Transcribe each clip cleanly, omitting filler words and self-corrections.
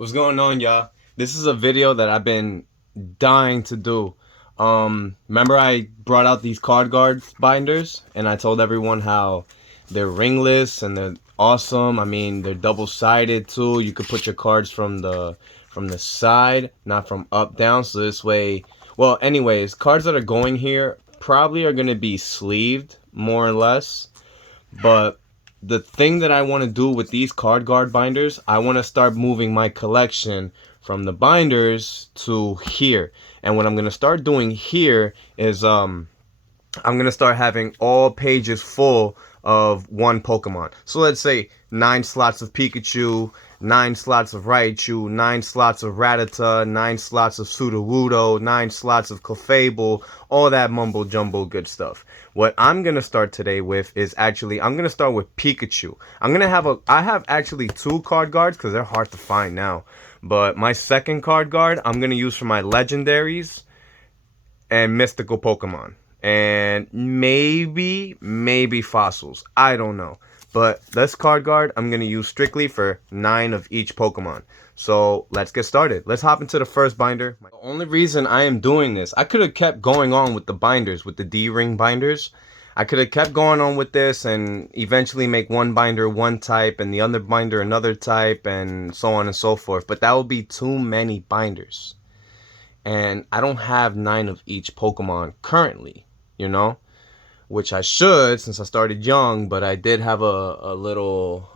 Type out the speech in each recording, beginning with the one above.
What's going on, y'all? This is a video that I've been dying to do. Remember I brought out these CARDGUARD binders and I told everyone how they're ringless and they're awesome. I mean, they're double-sided too. You could put your cards from the side, not from up down. So this way, well, anyways, cards that are going here probably are going to be sleeved more or less. But the thing that I want to do with these CARDGUARD binders, I want to start moving my collection from the binders to here. And what I'm going to start doing here is I'm gonna start having all pages full of one Pokemon. So let's say 9 slots of Pikachu, 9 slots of Raichu, 9 slots of Rattata, 9 slots of Sudowoodo, 9 slots of Clefable, all that mumbo jumbo good stuff. What I'm gonna start today with is actually I'm gonna start with Pikachu. I have actually 2 CARDGUARDs because they're hard to find now. But my second CARDGUARD I'm gonna use for my legendaries and mystical Pokemon. And maybe fossils. I don't know. But this CARDGUARD I'm going to use strictly for 9 of each Pokemon. So let's get started. Let's hop into the first binder. The only reason I am doing this, I could have kept going on with the binders, with the D-ring binders. I could have kept going on with this and eventually make one binder one type and the other binder another type and so on and so forth. But that would be too many binders. And I don't have 9 of each Pokemon currently, you know, which I should since I started young, but I did have a little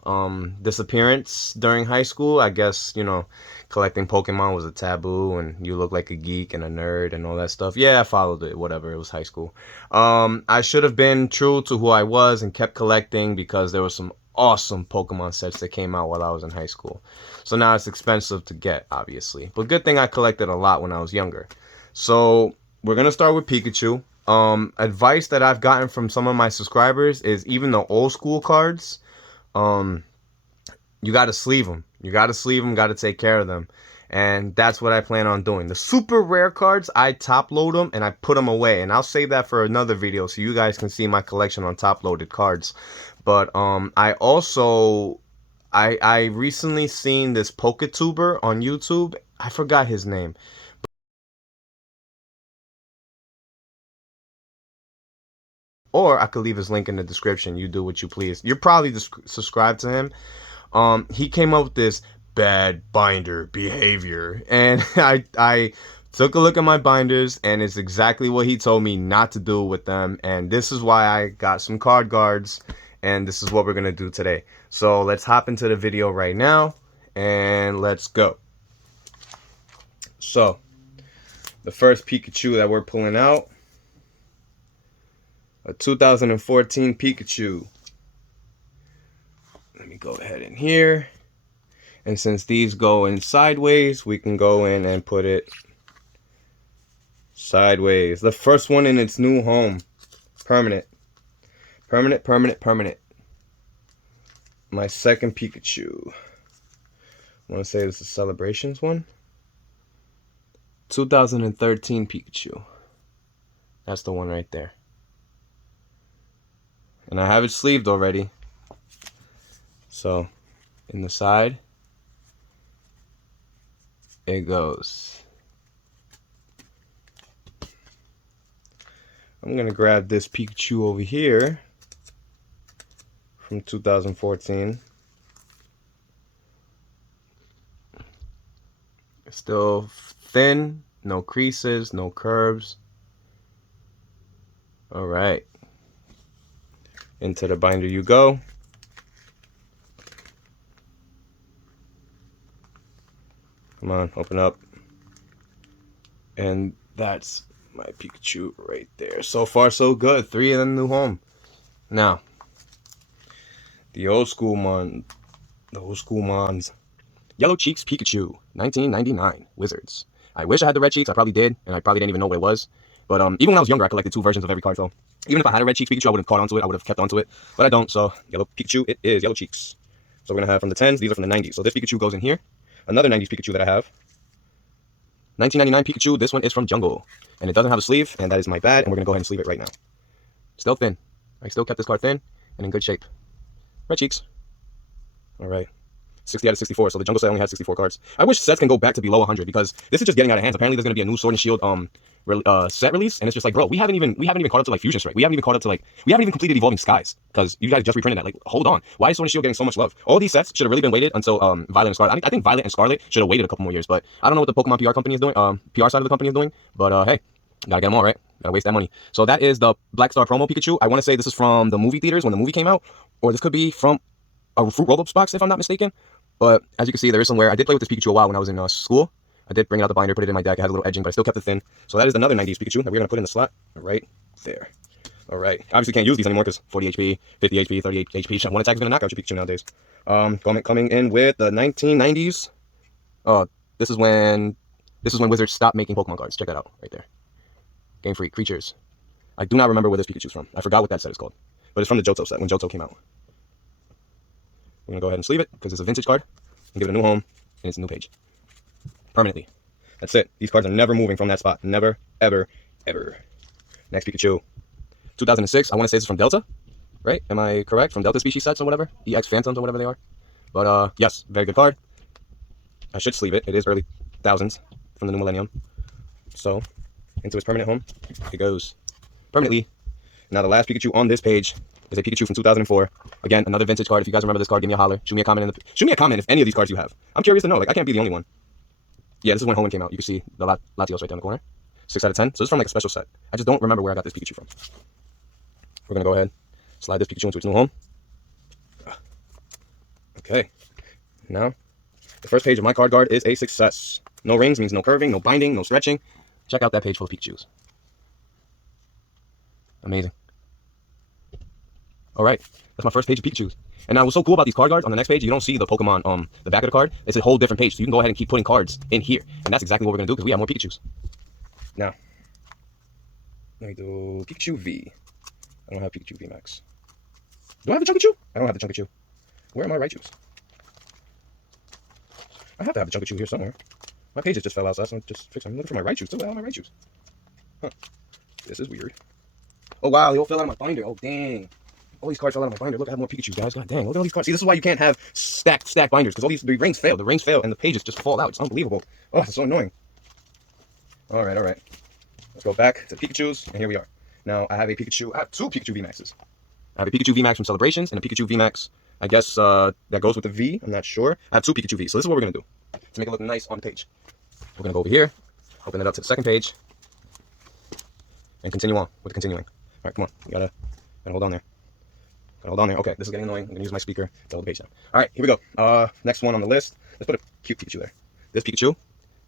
disappearance during high school. I guess, you know, collecting Pokemon was a taboo and you look like a geek and a nerd and all that stuff. Yeah, I followed it, whatever, it was high school. I should have been true to who I was and kept collecting because there was some awesome Pokemon sets that came out while I was in high school. So now it's expensive to get, obviously. But good thing I collected a lot when I was younger. So we're going to start with Pikachu. Advice that I've gotten from some of my subscribers is even the old school cards, you got to sleeve them. You got to sleeve them, got to take care of them. And that's what I plan on doing. The super rare cards, I top load them and I put them away. And I'll save that for another video so you guys can see my collection on top loaded cards. But I also I recently seen this Poketuber on YouTube. I forgot his name. Or I could leave his link in the description. You do what you please. You're probably subscribed to him. He came up with this bad binder behavior, and I took a look at my binders, and it's exactly what he told me not to do with them. And this is why I got some CARDGUARDs, and this is what we're gonna do today. So let's hop into the video right now, and let's go. So the first Pikachu that we're pulling out, a 2014 Pikachu. Let me go ahead in here. And since these go in sideways, we can go in and put it sideways. The first one in its new home. Permanent. Permanent, permanent, permanent. My second Pikachu. I want to say this is a Celebrations one. 2013 Pikachu. That's the one right there. And I have it sleeved already. So, in the side, it goes. I'm going to grab this Pikachu over here from 2014. It's still thin, no creases, no curves. All right. Into the binder you go. Come on, open up. And that's my Pikachu right there. So far, so good. 3 of them new home. Now, the old school mons. Yellow Cheeks Pikachu, 1999, Wizards. I wish I had the red cheeks. I probably did, and I probably didn't even know what it was. But even when I was younger, I collected 2 versions of every card. So even if I had a red cheeks Pikachu, I would have caught onto it. I would have kept onto it. But I don't. So yellow Pikachu, it is Yellow Cheeks. So we're gonna have from the 10s. These are from the 90s. So this Pikachu goes in here. Another 90s Pikachu that I have. 1999 Pikachu. This one is from Jungle, and it doesn't have a sleeve, and that is my bad. And we're gonna go ahead and sleeve it right now. Still thin. I still kept this card thin and in good shape. Red cheeks. All right. 60 out of 64. So the jungle set only had 64 cards. I wish sets can go back to below 100 because this is just getting out of hands. Apparently there's gonna be a new Sword and Shield set release, and it's just like, bro, we haven't even caught up to like Fusion Strike. We haven't even caught up to like, we haven't even completed Evolving Skies because you guys just reprinted that. Like, hold on, why is Sword and Shield getting so much love? All these sets should have really been waited until Violet and Scarlet. I think Violet and Scarlet should have waited a couple more years, but I don't know what the Pokemon PR company is doing. PR side of the company is doing, but hey, gotta get them all right. Gotta waste that money. So that is the Black Star promo Pikachu. I want to say this is from the movie theaters when the movie came out, or this could be from a Fruit Roll-Ups box if I'm not mistaken. But as you can see, there is somewhere. I did play with this Pikachu a while when I was in school. I did bring it out the binder, put it in my deck. It had a little edging, but I still kept it thin. So that is another 90s Pikachu that we're going to put in the slot right there. All right. Obviously can't use these anymore because 40 HP, 50 HP, 38 HP. One attack is going to knock out your Pikachu nowadays. Coming in with the 1990s. This is when Wizards stopped making Pokemon cards. Check that out right there. Game Freak, Creatures. I do not remember where this Pikachu's from. I forgot what that set is called. But it's from the Johto set when Johto came out. We're going to go ahead and sleeve it because it's a vintage card. And give it a new home and it's a new page. Permanently. That's it. These cards are never moving from that spot. Never, ever, ever. Next Pikachu. 2006. I want to say this is from Delta, right? Am I correct? From Delta species sets or whatever? EX Phantoms or whatever they are. But yes, very good card. I should sleeve it. It is early thousands from the new millennium. So, into its permanent home, it goes permanently. Now the last Pikachu on this page is a Pikachu from 2004. Again, another vintage card. If you guys remember this card, give me a holler. Shoot me a comment if any of these cards you have. I'm curious to know. Like, I can't be the only one. Yeah, this is when Hoenn came out. You can see the Latios right down the corner. 6 out of 10. So this is from like a special set. I just don't remember where I got this Pikachu from. We're going to go ahead, slide this Pikachu into its new home. Okay. Now, the first page of my card guard is a success. No rings means no curving, no binding, no stretching. Check out that page full of Pikachus. Amazing. All right. That's my first page of Pikachus. And now what's so cool about these card guards, on the next page, you don't see the Pokemon, the back of the card. It's a whole different page. So you can go ahead and keep putting cards in here. And that's exactly what we're going to do because we have more Pikachus. Now, let me do Pikachu V. I don't have Pikachu V Max. Do I have the Chunkachu? I don't have the Chunkachu. Where are my Raichus? I have to have the Chunkachu here somewhere. My pages just fell out, so I'm just fixing. I'm looking for my Raichus. Where the hell are my Raichus? Huh. This is weird. Oh, wow. They all fell out of my binder. Oh, dang. All these cards fell out of my binder. Look, I have more Pikachu, guys. God dang. Look at all these cards. See, this is why you can't have stacked binders, because all these the rings fail. The rings fail, and the pages just fall out. It's unbelievable. Oh, it's so annoying. All right. Let's go back to Pikachus, and here we are. Now, I have a Pikachu. I have two Pikachu VMAXs. I have a Pikachu VMAX from Celebrations, and a Pikachu VMAX, I guess, that goes with the V. I'm not sure. I have two Pikachu Vs. So this is what we're going to do to make it look nice on the page. We're going to go over here, open it up to the second page, and continue on with the continuing. All right, come on. You gotta hold on there. Hold on there. Okay, this is getting annoying. I'm going to use my speaker to hold the page down. All right, here we go. Next one on the list. Let's put a cute Pikachu there. This Pikachu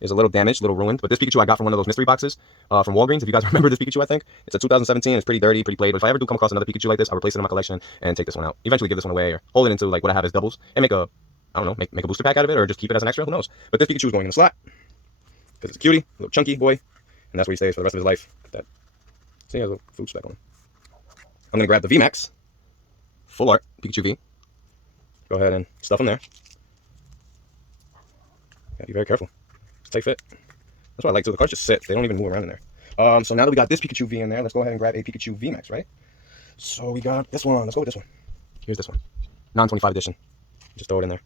is a little damaged, a little ruined, but this Pikachu I got from one of those mystery boxes from Walgreens. If you guys remember this Pikachu, I think. It's a 2017. It's pretty dirty, pretty played, but if I ever do come across another Pikachu like this, I'll replace it in my collection and take this one out. Eventually give this one away or hold it into like what I have as doubles and make a, I don't know, make a booster pack out of it or just keep it as an extra. Who knows? But this Pikachu is going in the slot because it's a cutie, a little chunky boy, and that's where he stays for the rest of his life. That, see, he has a food speck on him. I'm going to grab the VMAX. Full art, Pikachu V. Go ahead and stuff them there. Gotta be very careful. It's tight fit. That's what I like too. The cards just sit. They don't even move around in there. So now that we got this Pikachu V in there, let's go ahead and grab a Pikachu V Max, right? So we got this one. Let's go with this one. Here's this one. Non-25 edition. Just throw it in there.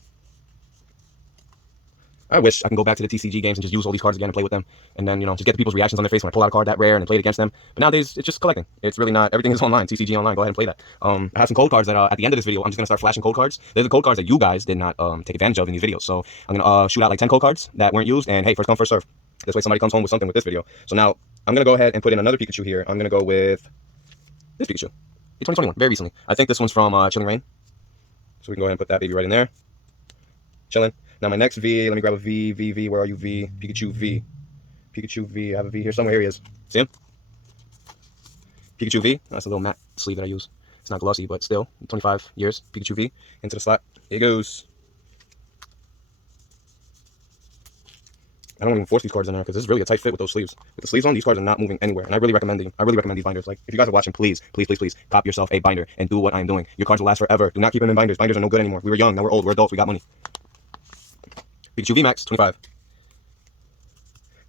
I wish I can go back to the TCG games and just use all these cards again and play with them. And then, you know, just get the people's reactions on their face when I pull out a card that rare and play it against them. But nowadays, it's just collecting. It's really not, everything is online. TCG online. Go ahead and play that. I have some code cards that at the end of this video, I'm just going to start flashing code cards. They're the code cards that you guys did not take advantage of in these videos. So I'm going to shoot out like 10 code cards that weren't used. And hey, first come, first serve. This way somebody comes home with something with this video. So now I'm going to go ahead and put in another Pikachu here. I'm going to go with this Pikachu. 2021, very recently. I think this one's from Chilling Reign. So we can go ahead and put that baby right in there. Chilling. Now my next V, let me grab a V, where are you V? Pikachu V. Pikachu V, I have a V here somewhere, here he is. See him? Pikachu V, that's a little matte sleeve that I use. It's not glossy, but still, 25 years, Pikachu V, into the slot. Here it goes. I don't even force these cards in there because this is really a tight fit with those sleeves. With the sleeves on, these cards are not moving anywhere, and I really recommend these binders. Like, if you guys are watching, please, cop yourself a binder and do what I'm doing. Your cards will last forever. Do not keep them in binders. Binders are no good anymore. We were young, now we're old, we're adults, we got money. Pikachu VMAX, 25.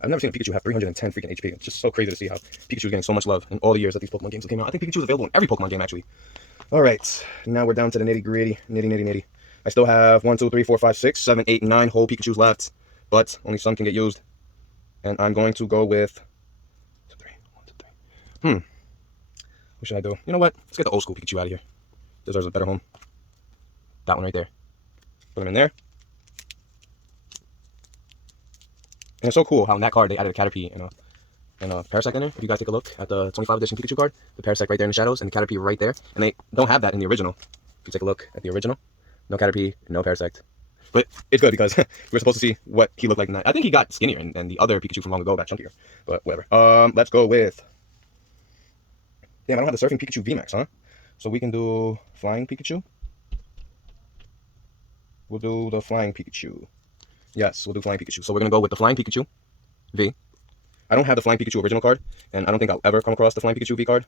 I've never seen a Pikachu have 310 freaking HP. It's just so crazy to see how Pikachu is getting so much love in all the years that these Pokemon games came out. I think Pikachu is available in every Pokemon game, actually. All right, now we're down to the nitty-gritty. I still have 1, 2, 3, 4, 5, 6, 7, 8, 9 whole Pikachus left, but only some can get used. And I'm going to go with 2, 3, 1, 2, 3. What should I do? You know what? Let's get the old school Pikachu out of here. Deserves a better home. That one right there. Put him in there. And it's so cool how in that card they added a Caterpie and a Parasect in there. If you guys take a look at the 25 edition Pikachu card, the Parasect right there in the shadows and the Caterpie right there. And they don't have that in the original. If you take a look at the original, no Caterpie, no Parasect. But it's good because we're supposed to see what he looked like in that. I think he got skinnier and the other Pikachu from long ago got chunkier. But whatever. Let's go with... Damn, I don't have the Surfing Pikachu VMAX, huh? So we can do Flying Pikachu. We'll do the Flying Pikachu. Yes, we'll do Flying Pikachu. So we're going to go with the Flying Pikachu V. I don't have the Flying Pikachu original card, and I don't think I'll ever come across the Flying Pikachu V card.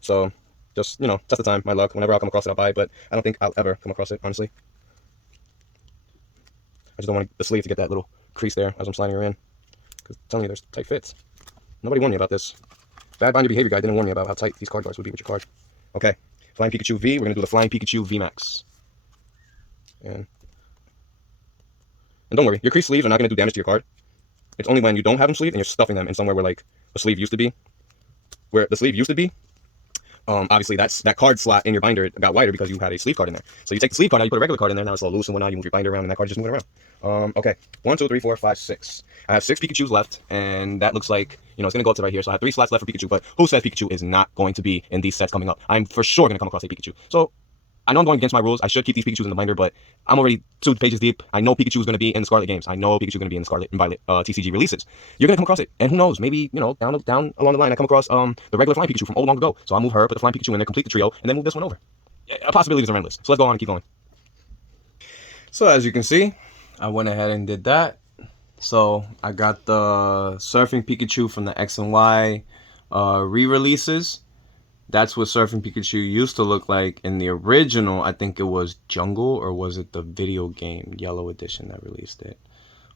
So, just, you know, test the time, my luck. Whenever I'll come across it, I'll buy it, but I don't think I'll ever come across it, honestly. I just don't want the sleeve to get that little crease there as I'm sliding her in. Because I'm telling you, there's tight fits. Nobody warned me about this. Bad Binder Behavior Guide didn't warn me about how tight these card guards would be with your card. Okay, Flying Pikachu V. We're going to do the Flying Pikachu VMAX. And don't worry, your crease sleeves are not going to do damage to your card. It's only when you don't have them sleeved and you're stuffing them in somewhere where like a sleeve used to be. Where the sleeve used to be, obviously that card slot in your binder got wider because you had a sleeve card in there. So you take the sleeve card out, you put a regular card in there, now it's a little loose and whatnot, you move your binder around and that card just moving around. Okay, 1, 2, 3, 4, 5, 6. I have 6 Pikachus left, and that looks like, you know, it's going to go up to right here. So I have 3 slots left for Pikachu, but who says Pikachu is not going to be in these sets coming up? I'm for sure going to come across a Pikachu. So I know I'm going against my rules. I should keep these Pikachus in the binder, but I'm already 2 pages deep. I know Pikachu is going to be in the Scarlet games. I know Pikachu is going to be in the Scarlet and Violet TCG releases. You're going to come across it. And who knows, maybe, you know, down along the line, I come across the regular Flying Pikachu from old long ago. So I'll move her, put the Flying Pikachu in there, complete the trio, and then move this one over. Possibilities are endless. So let's go on and keep going. So as you can see, I went ahead and did that. So I got the Surfing Pikachu from the X and Y re-releases. That's what Surfing Pikachu used to look like in the original. I think it was Jungle, or was it the video game Yellow Edition that released it?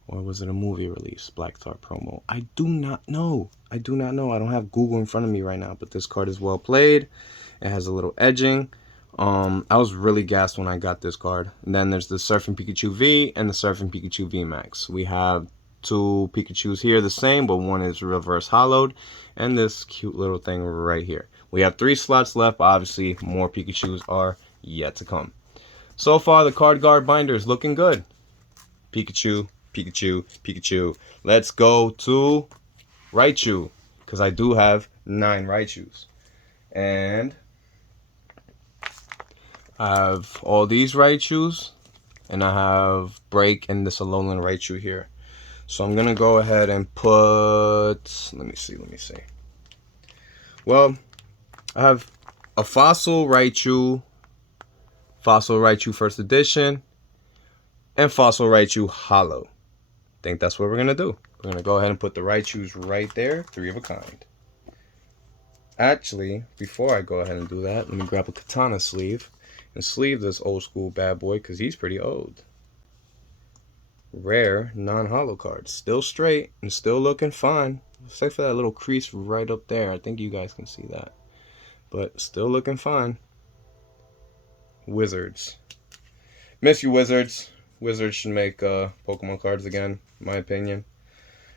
Or was it a movie release, Black Star promo? I do not know. I do not know. I don't have Google in front of me right now, but this card is well played. It has a little edging. I was really gassed when I got this card. And then there's the Surfing Pikachu V and the Surfing Pikachu V Max. We have 2 Pikachus here the same, but one is reverse hollowed, and this cute little thing right here. We have 3 slots left, but obviously more Pikachus are yet to come. So far, the card guard binder is looking good. Pikachu, Pikachu, Pikachu. Let's go to Raichu, because I do have 9 Raichus. And I have all these Raichus, and I have Break and this Alolan Raichu here. So I'm going to go ahead and put, let me see. Well, I have a Fossil Raichu First Edition, and Fossil Raichu Hollow. I think that's what we're going to do. We're going to go ahead and put the Raichus right there, 3 of a kind. Actually, before I go ahead and do that, let me grab a Katana sleeve and sleeve this old school bad boy because he's pretty old. Rare non-hollow card, still straight and still looking fine, except for that little crease right up there. I think you guys can see that, but still looking fine. Wizards, miss you, Wizards. Wizards should make Pokemon cards again, in my opinion.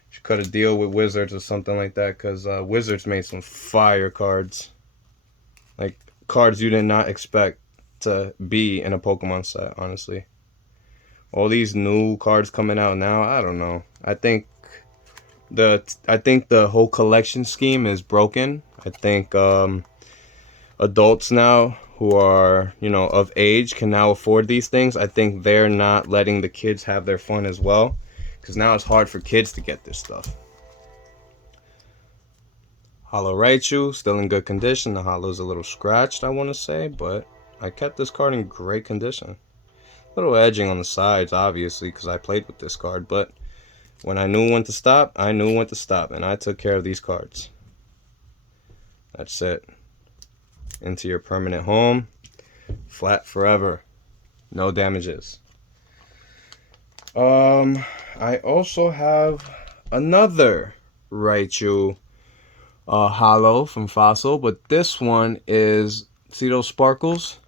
Should cut a deal with Wizards or something like that, because Wizards made some fire cards, like cards you did not expect to be in a Pokemon set, honestly. All these new cards coming out now, I don't know. I think the whole collection scheme is broken. I think adults now who are, you know, of age can now afford these things. I think they're not letting the kids have their fun as well, because now it's hard for kids to get this stuff. Hollow Raichu, still in good condition. The hollow's a little scratched, I want to say, but I kept this card in great condition. Little edging on the sides, obviously, because I played with this card, but when I knew when to stop, I knew when to stop, and I took care of these cards. That's it. Into your permanent home, flat forever, no damages. I also have another Raichu hollow from Fossil, but this one is, see those sparkles?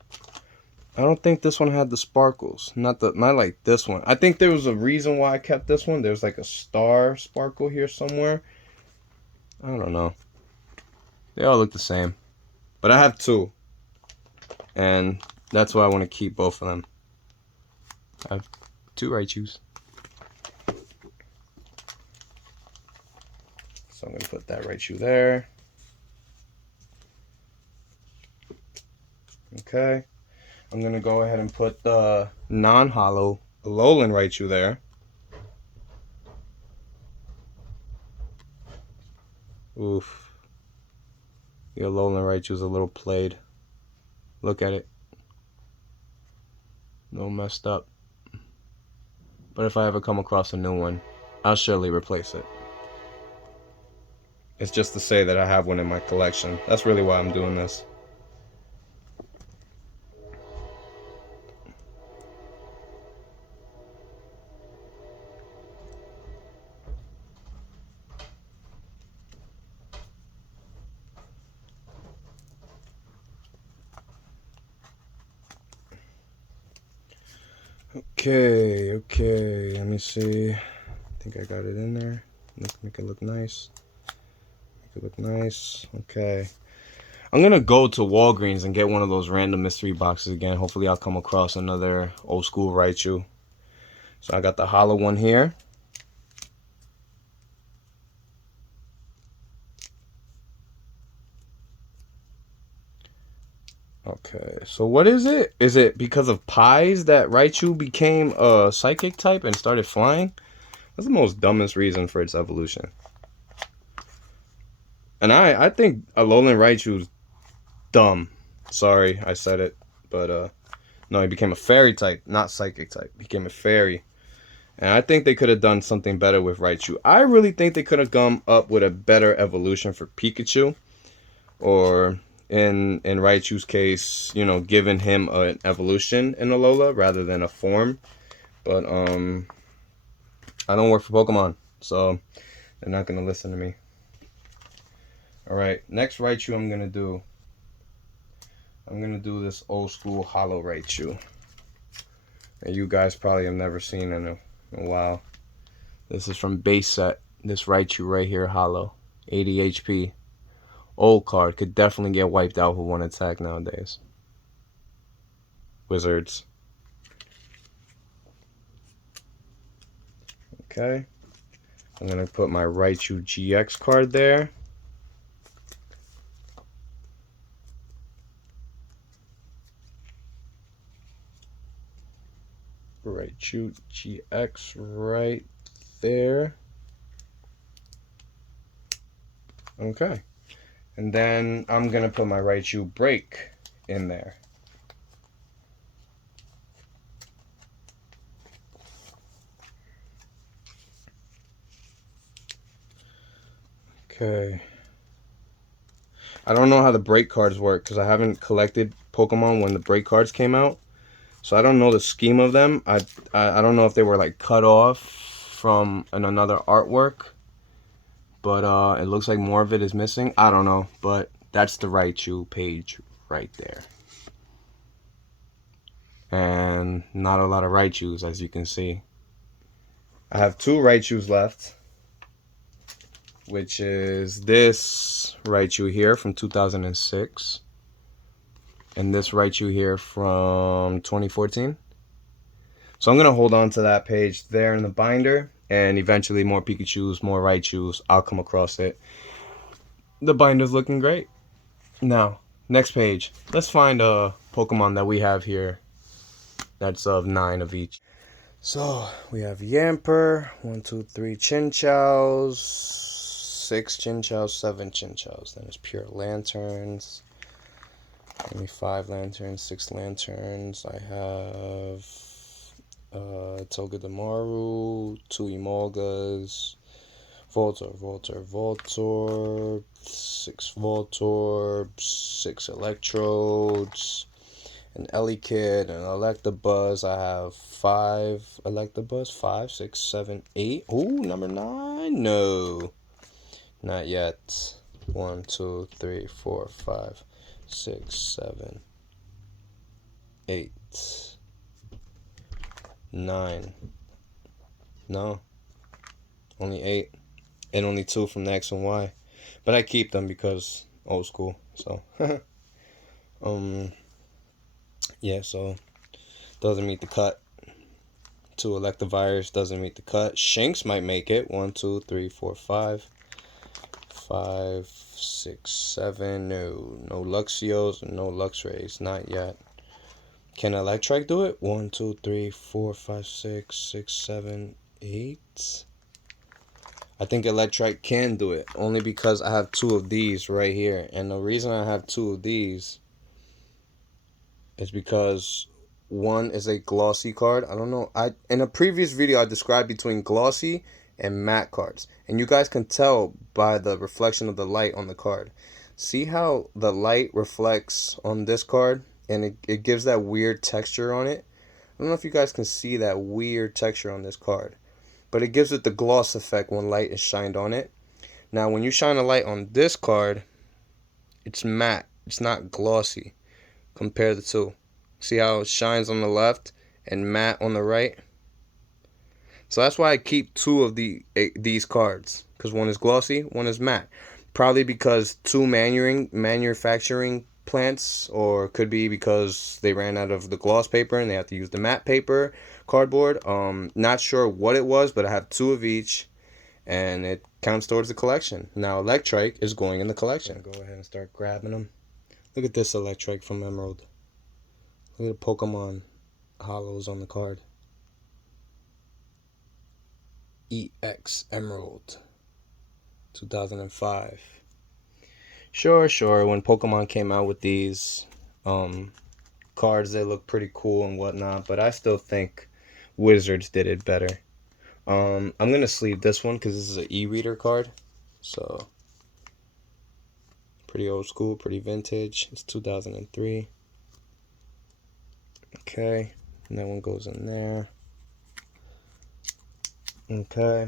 I don't think this one had the sparkles. Not like this one. I think there was a reason why I kept this one. There's like a star sparkle here somewhere. I don't know. They all look the same. But I have two. And that's why I want to keep both of them. I have two Raichus. So I'm going to put that Raichu there. Okay. I'm going to go ahead and put the non-hollow Alolan Raichu there. Oof. The Alolan Raichu is a little played. Look at it. A little messed up. But if I ever come across a new one, I'll surely replace it. It's just to say that I have one in my collection. That's really why I'm doing this. Okay, let me see. I think I got it in there. Make it look nice. Make it look nice. Okay. I'm gonna go to Walgreens and get one of those random mystery boxes again. Hopefully I'll come across another old school Raichu. So I got the hollow one here. Okay, so what is it? Is it because of pies that Raichu became a psychic type and started flying? That's the most dumbest reason for its evolution. And I think Alolan Raichu's dumb. Sorry, I said it. But no, he became a fairy type, not psychic type. He became a fairy. And I think they could have done something better with Raichu. I really think they could have come up with a better evolution for Pikachu. Or in Raichu's case, you know, giving him an evolution in Alola rather than a form. But I don't work for Pokemon, so they're not gonna listen to me. Alright, next Raichu I'm gonna do this old school hollow Raichu. And you guys probably have never seen in a while. This is from base set. This Raichu right here, hollow. 80 HP. Old card. Could definitely get wiped out with one attack nowadays. Wizards. Okay. I'm going to put my Raichu GX card there. Raichu GX right there. Okay. And then I'm going to put my Raichu Break in there. Okay. I don't know how the break cards work because I haven't collected Pokemon when the break cards came out. So I don't know the scheme of them. I don't know if they were like cut off from another artwork. But it looks like more of it is missing. I don't know. But that's the Raichu page right there. And not a lot of Raichus, as you can see. I have two Raichus left, which is this Raichu here from 2006 and this Raichu here from 2014. So I'm going to hold on to that page there in the binder, and eventually more Pikachus, more Raichus, I'll come across it. The binder's looking great. Now, next page. Let's find a Pokemon that we have here that's of 9 of each. So, we have Yamper, 1, 2, 3 Chinchows, 6 Chinchows, 7 Chinchows. Then it's Pure Lanterns. Give me 5 Lanterns, 6 Lanterns. I have Togedemaru, 2 Emolgas, Voltorb, 6 Voltorbs, 6 Electrodes, an Elekid, an Electabuzz. I have 5 Electabuzz, 5, 6, 7, 8. Ooh, number 9. No, not yet. 1, 2, 3, 4, 5, 6, 7, 8. 9. No, only 8. And only 2 from the X and Y. But I keep them because old school. So, yeah, so doesn't meet the cut. 2 Electivires doesn't meet the cut. Shanks might make it. 1, 2, 3, 4, 5. 5, 6, 7. No Luxios, no Luxrays, not yet. Can Electrike do it? 1, 2, 3, 4, 5, 6, 6, 7, 8. I think Electrike can do it, only because I have 2 of these right here. And the reason I have 2 of these is because one is a glossy card. I don't know. In a previous video I described between glossy and matte cards, and you guys can tell by the reflection of the light on the card. See how the light reflects on this card, and it gives that weird texture on it. I don't know if you guys can see that weird texture on this card, but it gives it the gloss effect when light is shined on it. Now when you shine a light on this card, it's matte. It's not glossy. Compare the two. See how it shines on the left and matte on the right? So that's why I keep 2 of these cards, because one is glossy, one is matte. Probably because 2 manufacturing plants, or could be because they ran out of the gloss paper and they have to use the matte paper cardboard. Not sure what it was, but I have 2 of each, and it counts towards the collection. Now Electrike is going in the collection. Go ahead and start grabbing them. Look at this Electrike from Emerald. Look at the Pokemon hollows on the card. EX Emerald 2005. Sure. When Pokemon came out with these cards, they look pretty cool and whatnot, but I still think Wizards did it better. I'm going to sleeve this one because this is an e-reader card. So, pretty old school, pretty vintage. It's 2003. Okay, and that one goes in there. Okay,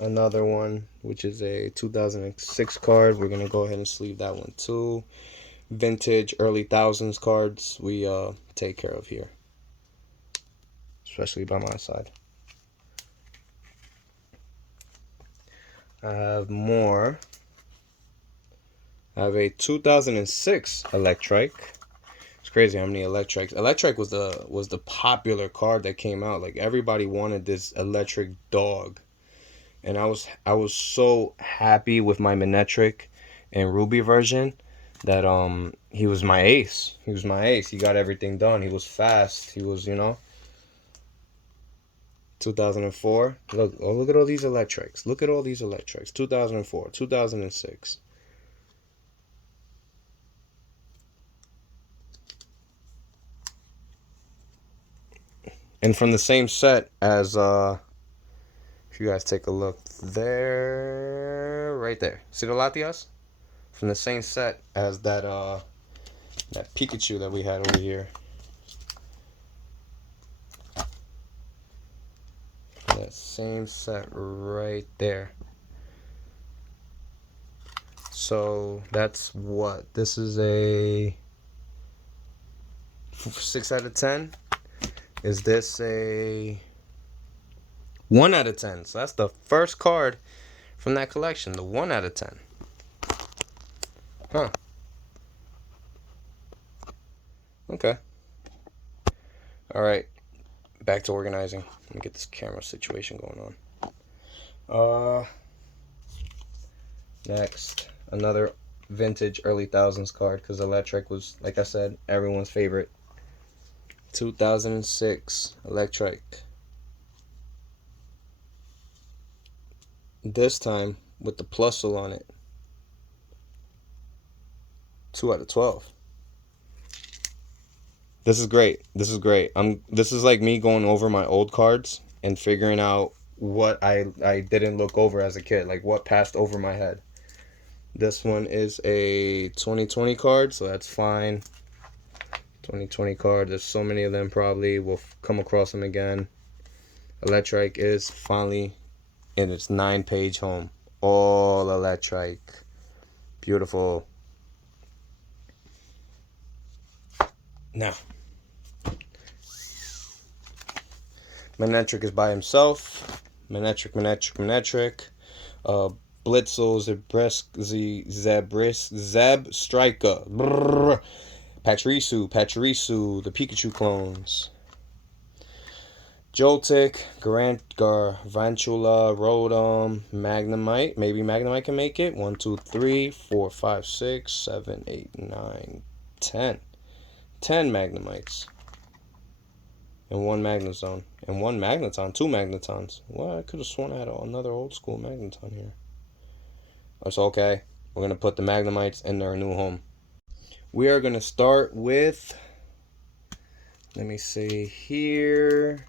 another one, which is a 2006 card. We're going to go ahead and sleeve that one too. Vintage, early thousands cards we take care of here, especially by my side. I have more. I have a 2006 Electrike. It's crazy how many Electriks. Electrike was the popular card that came out. Like everybody wanted this electric dog, and I was so happy with my Manectric and Ruby version that he was my ace. He was my ace. He got everything done. He was fast. He was 2004. Look at all these Electriks. Look at all these Electriks. 2004, 2006. And from the same set as, if you guys take a look there, right there. See the Latias? From the same set as that Pikachu that we had over here. That same set right there. So that's what? This is a 6 out of 10. Is this a 1 out of 10? So that's the first card from that collection, the 1 out of 10. Huh. Okay. Alright. Back to organizing. Let me get this camera situation going on. Next. Another vintage early thousands card, because Electrike was, like I said, everyone's favorite. 2006 Electrike. This time with the plusle on it. 2 out of 12. This is great. This is great. This is like me going over my old cards and figuring out what I didn't look over as a kid, like what passed over my head. This one is a 2020 card, so that's fine. 2020 card. There's so many of them, probably we'll come across them again. Electrike is finally in its 9-page home. All Electrike. Beautiful. Now, Manectric is by himself. Manectric. Blitzel, Zeb Striker. Pachirisu, the Pikachu clones. Joltik, Garvantula, Rotom, Magnemite. Maybe Magnemite can make it. 1, 2, 3, 4, 5, 6, 7, 8, 9, 10. 10 Magnemites. And 1 Magnezone. And 1 Magneton. 2 Magnetons. Well, I could have sworn I had another old school Magneton here. That's okay. We're going to put the Magnemites in their new home. We are going to start with, let me see here,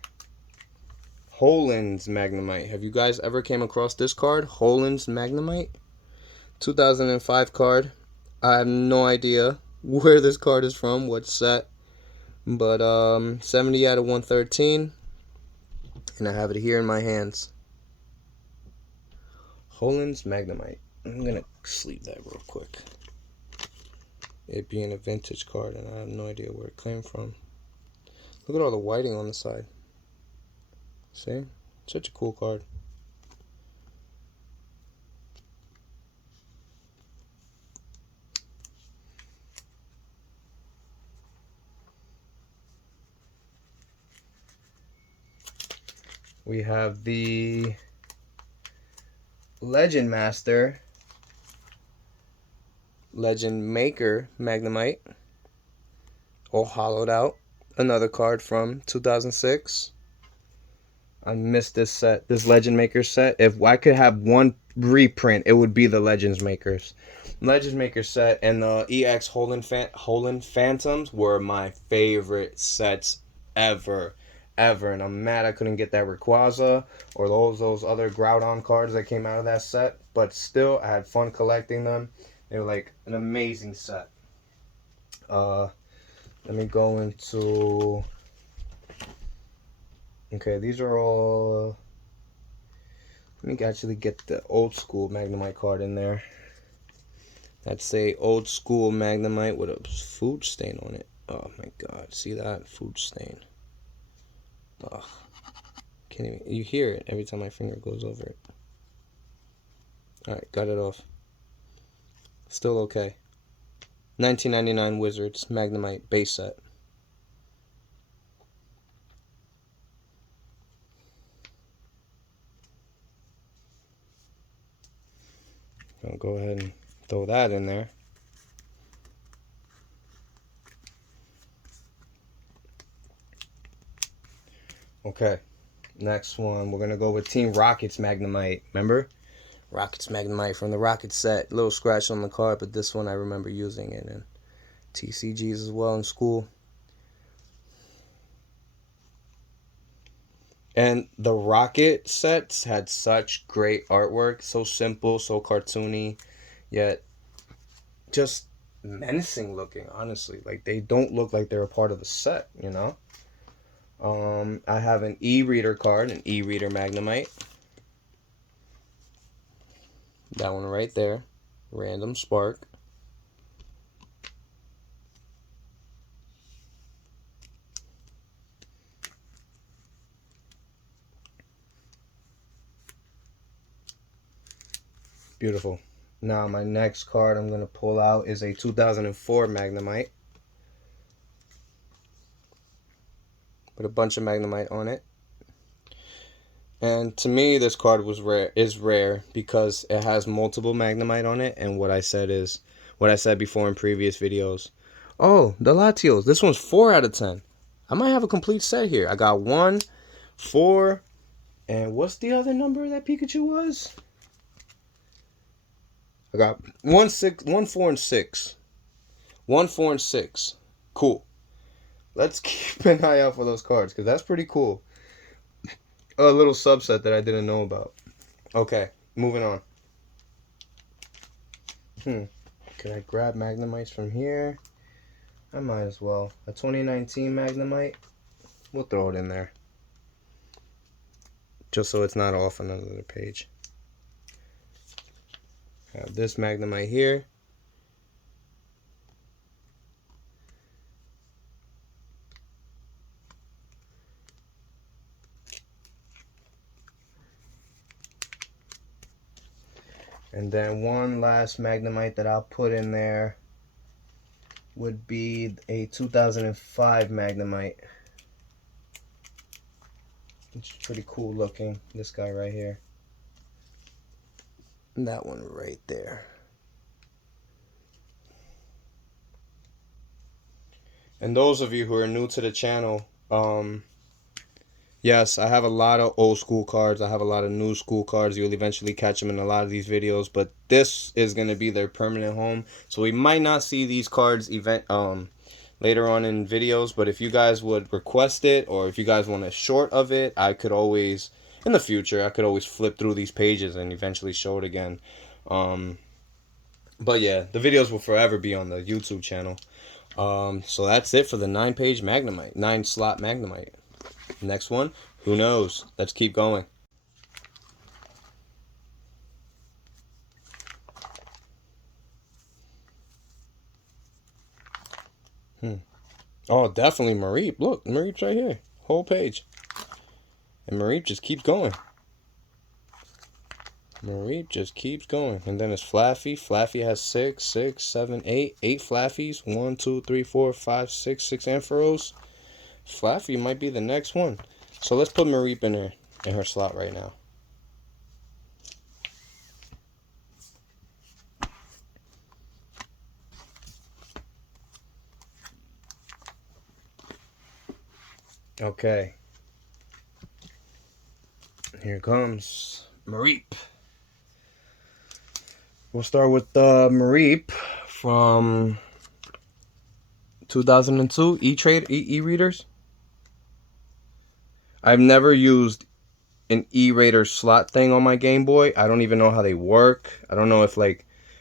Holin's Magnemite. Have you guys ever came across this card? Holin's Magnemite? 2005 card. I have no idea where this card is from, what set. But 70 out of 113. And I have it here in my hands. Holin's Magnemite. I'm going to sleeve that real quick. It being a vintage card, and I have no idea where it came from. Look at all the whiting on the side. See? Such a cool card. We have the Legend Master, Legend Maker Magnemite, all hollowed out. Another card from 2006. I missed this set, this Legend Maker set. If I could have one reprint, it would be the Legends Makers set, and the EX Holland Phantoms were my favorite sets ever. And I'm mad I couldn't get that Rayquaza or those other Groudon cards that came out of that set, but still I had fun collecting them. They were like an amazing set. Let me go into, okay, these are all, let me actually get the old school Magnemite card in there. That's a old school Magnemite with a food stain on it. Oh my god, see that? Food stain. Ugh. Can't even, you hear it every time my finger goes over it. Alright, got it off. Still okay. 1999 Wizards Magnemite base set. I'll go ahead and throw that in there. Okay, next one. We're going to go with Team Rocket's Magnemite. Remember? Rocket's Magnemite from the Rocket set. Little scratch on the card, but this one I remember using it in TCGs as well in school. And the Rocket sets had such great artwork. So simple, so cartoony, yet just menacing looking, honestly. Like, they don't look like they're a part of the set, you know? I have an e-reader card, an e-reader Magnemite. That one right there. Random Spark. Beautiful. Now my next card I'm going to pull out is a 2004 Magnemite. With a bunch of Magnemite on it. And to me, this card is rare because it has multiple Magnemite on it. And what I said before in previous videos. Oh, the Latios. This one's 4 out of 10. I might have a complete set here. I got 1, 4, and what's the other number that Pikachu was? I got 1, 4, and 6. 1, 4, and 6. Cool. Let's keep an eye out for those cards because that's pretty cool. A little subset that I didn't know about. Okay, moving on. Can I grab Magnemites from here? I might as well. A 2019 Magnemite. We'll throw it in there. Just so it's not off another page. I have this Magnemite here. And then one last Magnemite that I'll put in there would be a 2005 Magnemite. It's pretty cool looking. This guy right here. And that one right there. And those of you who are new to the channel, yes, I have a lot of old school cards. I have a lot of new school cards. You'll eventually catch them in a lot of these videos, but this is going to be their permanent home. So we might not see these cards later on in videos, but if you guys would request it, or if you guys want a short of it, I could always, in the future, I could always flip through these pages and eventually show it again. But yeah, the videos will forever be on the YouTube channel. So that's it for the 9-page Magnemite, 9-slot Magnemite. Next one, who knows? Let's keep going. Oh, definitely Mareep. Look, Mareep's right here. Whole page. And Mareep just keeps going. Mareep just keeps going. And then it's Flaffy. Flaffy has 6, 6, 7, 8. 8 Flaffies. 1, 2, 3, 4, 5, 6. 6 Ampharos. Flaffy might be the next one. So let's put Mareep in her slot right now. Okay. Here comes Mareep. We'll start with Mareep from 2002 e-readers. I've never used an e-reader slot thing on my Game Boy. I don't even know how they work. I don't know if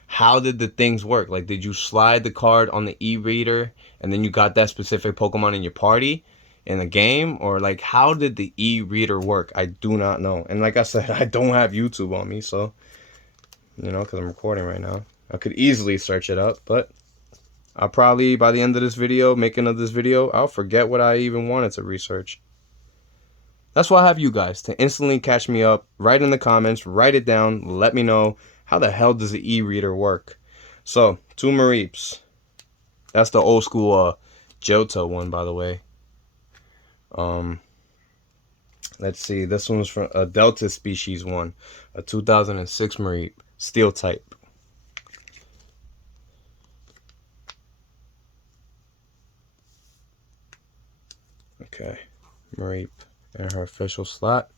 how did the things work? Like, did you slide the card on the e-reader and then you got that specific Pokemon in your party in the game? Or like, how did the e-reader work? I do not know. And like I said, I don't have YouTube on me, so, you know, because I'm recording right now. I could easily search it up, but I'll probably, by the end of this video, making of this video, I'll forget what I even wanted to research. That's why I have you guys, to instantly catch me up. Write in the comments, write it down, let me know, how the hell does the e-reader work? So, 2 Mareeps. That's the old school Johto one, by the way. Let's see, this one's from a Delta species one, a 2006 Mareep, Steel type. Okay, Mareep in her official slot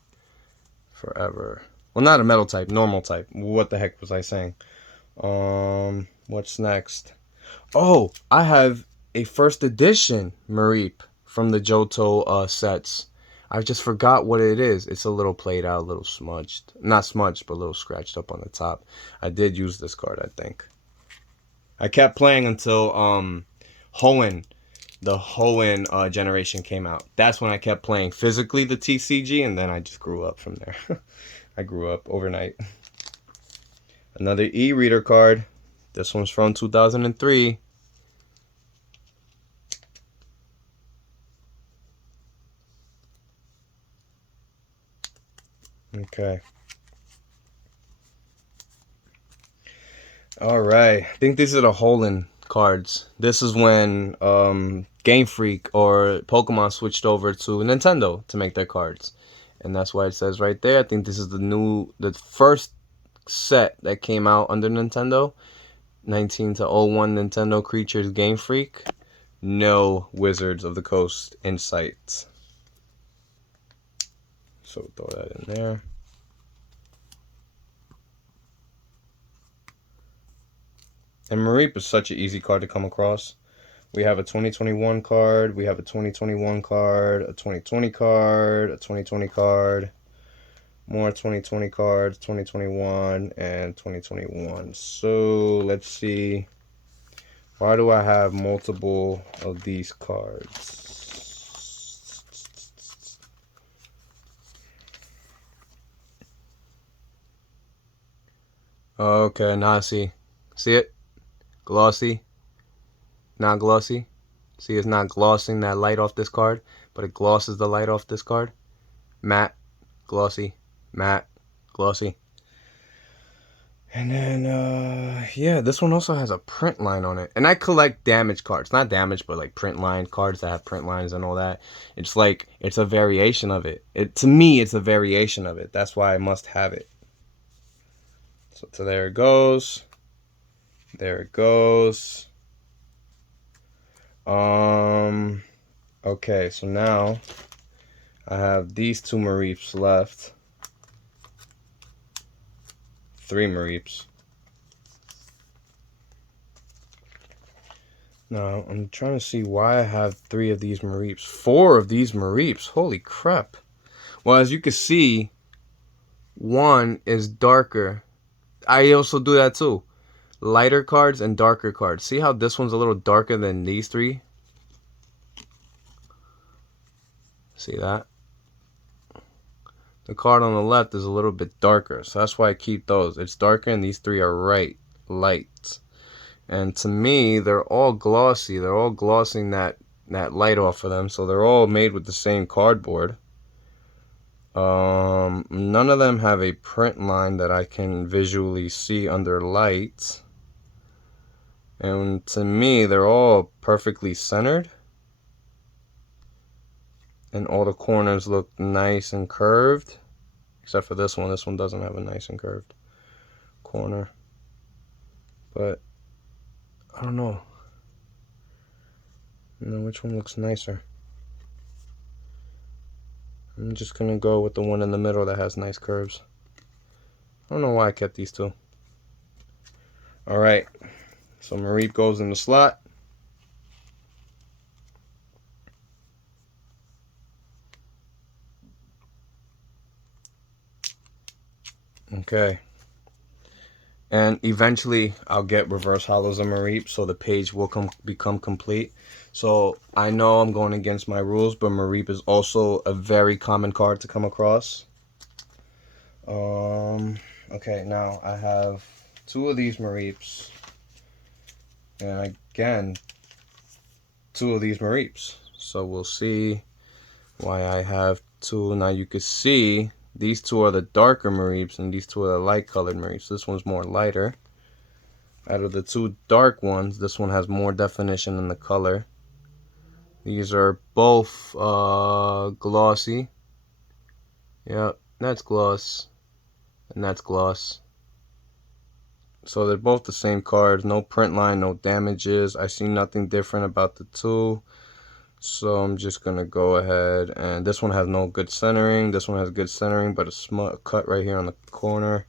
forever. Well, not a metal type, normal type. What the heck was I saying? What's next? Oh, I have a first edition Mareep from the Johto sets. I just forgot what it is. It's a little played out, a little smudged. Not smudged, but a little scratched up on the top. I did use this card, I think. I kept playing until Hoenn, the Hoenn generation came out. That's when I kept playing physically the TCG, and then I just grew up from there. I grew up overnight. Another e-reader card. This one's from 2003. Okay. All right. I think these are the Hoenn cards. This is when Game Freak or Pokemon switched over to Nintendo to make their cards. And that's why it says right there. I think this is the first set that came out under Nintendo. 19 to 01 Nintendo Creatures Game Freak. No Wizards of the Coast in sight. So throw that in there. And Mareep is such an easy card to come across. We have a 2021 card, we have a 2021 card, a 2020 card, a 2020 card, more 2020 cards, 2021, and 2021. So let's see. Why do I have multiple of these cards? Okay, now I see. See it? Glossy. Not glossy. See, it's not glossing that light off this card, but it glosses the light off this card. Matte, glossy, matte, glossy. And then, yeah, this one also has a print line on it. And I collect damaged cards. Not damaged, but like print line cards that have print lines and all that. It's like, it's a variation of it. To me, it's a variation of it. That's why I must have it. So there it goes. There it goes. Okay, so now I have these two Mareeps left. 3 Mareeps. Now, I'm trying to see why I have 3 of these Mareeps. 4 of these Mareeps. Holy crap. Well, as you can see, one is darker. I also do that too. Lighter cards and darker cards. See how this one's a little darker than these 3? See that? The card on the left is a little bit darker, so that's why I keep those. It's darker and these 3 are light. And to me, they're all glossy. They're all glossing that light off of them, so they're all made with the same cardboard. None of them have a print line that I can visually see under light. And to me, they're all perfectly centered. And all the corners look nice and curved. Except for this one. This one doesn't have a nice and curved corner. But, I don't know. Which one looks nicer? I'm just gonna go with the one in the middle that has nice curves. I don't know why I kept these 2. Alright. So Mareep goes in the slot. Okay. And eventually I'll get reverse hollows of Mareep, so the page will become complete. So I know I'm going against my rules, but Mareep is also a very common card to come across. Okay, now I have 2 of these Mareeps. And again, 2 of these Mareeps. So we'll see why I have 2. Now you can see these 2 are the darker Mareeps and these 2 are the light colored Mareeps. This one's more lighter. Out of the 2 dark ones, this one has more definition in the color. These are both glossy. Yep, that's gloss. And that's gloss. So they're both the same cards. No print line, no damages. I see nothing different about the 2. So I'm just going to go ahead. And this one has no good centering. This one has good centering, but a cut right here on the corner.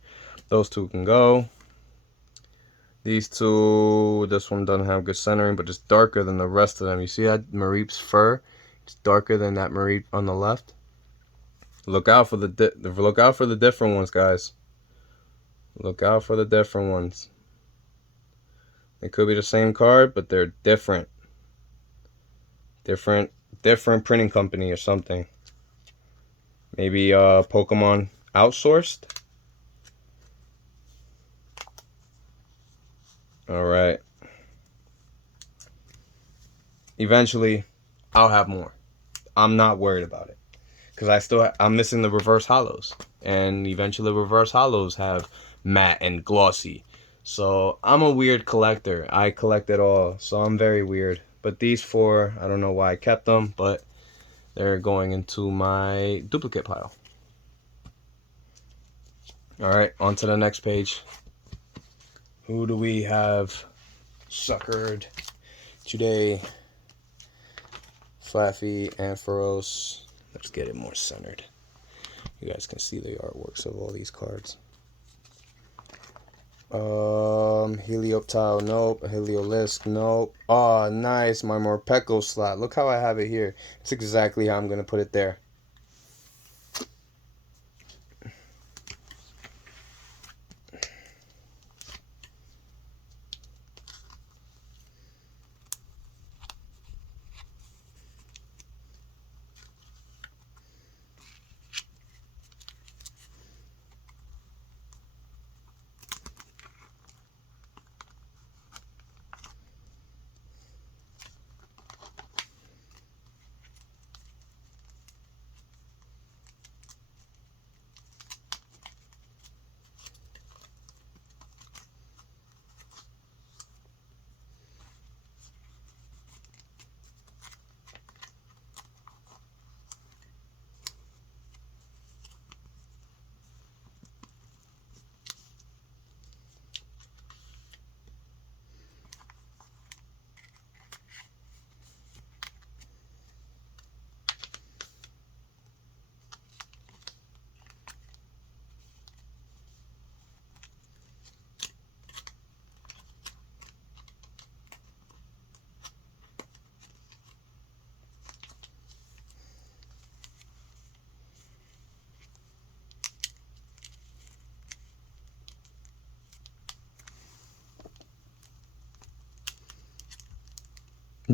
Those 2 can go. These 2, this one doesn't have good centering, but it's darker than the rest of them. You see that Mareep's fur? It's darker than that Mareep on the left. Look out for the different ones, guys. Look out for the different ones. They could be the same card, but they're different. Different printing company or something. Maybe Pokemon outsourced. All right. Eventually, I'll have more. I'm not worried about it. Because I'm missing the reverse hollows. And eventually reverse hollows have matte and glossy. So I'm a weird collector. I collect it all. So I'm very weird. But these 4, I don't know why I kept them, but they're going into my duplicate pile. Alright, on to the next page. Who do we have suckered today? Flaffy, Ampharos. Let's get it more centered. You guys can see the artworks of all these cards. Helioptile, nope. Heliolisk, nope. Oh, nice. My Morpeko slot. Look how I have it here. It's exactly how I'm going to put it there.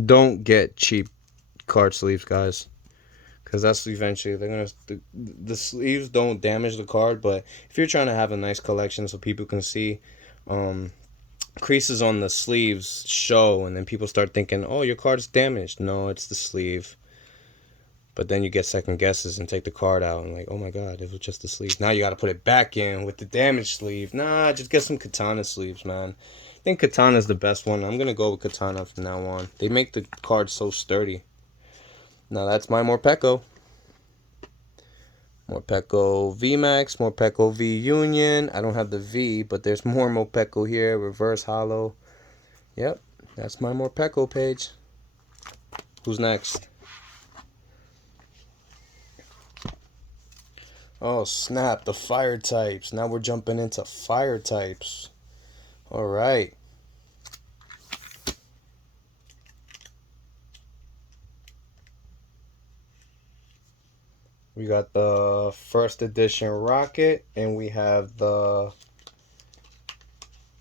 Don't get cheap card sleeves, guys, because that's eventually they're gonna the sleeves don't damage the card, but if you're trying to have a nice collection so people can see, creases on the sleeves show, and then people start thinking, oh, your card's damaged. No, it's the sleeve. But then you get second guesses and take the card out and like, oh my god, it was just the sleeve. Now you got to put it back in with the damaged sleeve. Nah, just get some katana sleeves, man. I think katana's the best one. I'm gonna go with katana from now on. They make the card so sturdy. Now that's my Morpeko. Morpeko VMAX, Morpeko V Union. I don't have the V, but there's more Morpeko here. Reverse hollow. Yep, that's my Morpeko page. Who's next? Oh snap, the fire types. Now we're jumping into fire types. Alright. We got the first edition Rocket, and we have the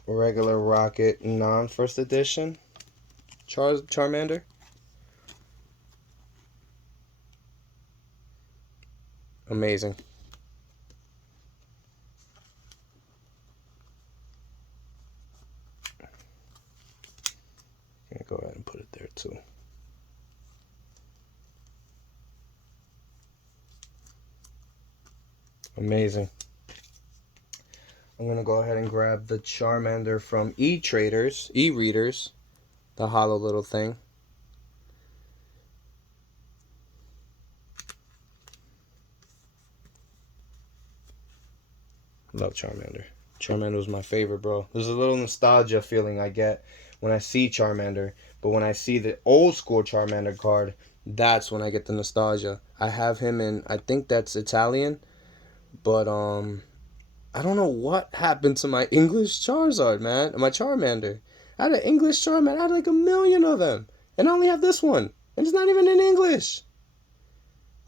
regular Rocket non-first edition Charmander. Amazing. I'm gonna go ahead and put it there too. Amazing. I'm gonna go ahead and grab the Charmander from e-readers, the hollow little thing. Love Charmander. Charmander was my favorite, bro. There's a little nostalgia feeling I get when I see Charmander, but when I see the old school Charmander card, that's when I get the nostalgia. I have him in, I think that's Italian, but I don't know what happened to my English Charizard, man. My Charmander. I had an English Charmander. I had like a million of them, and I only have this one, and it's not even in English.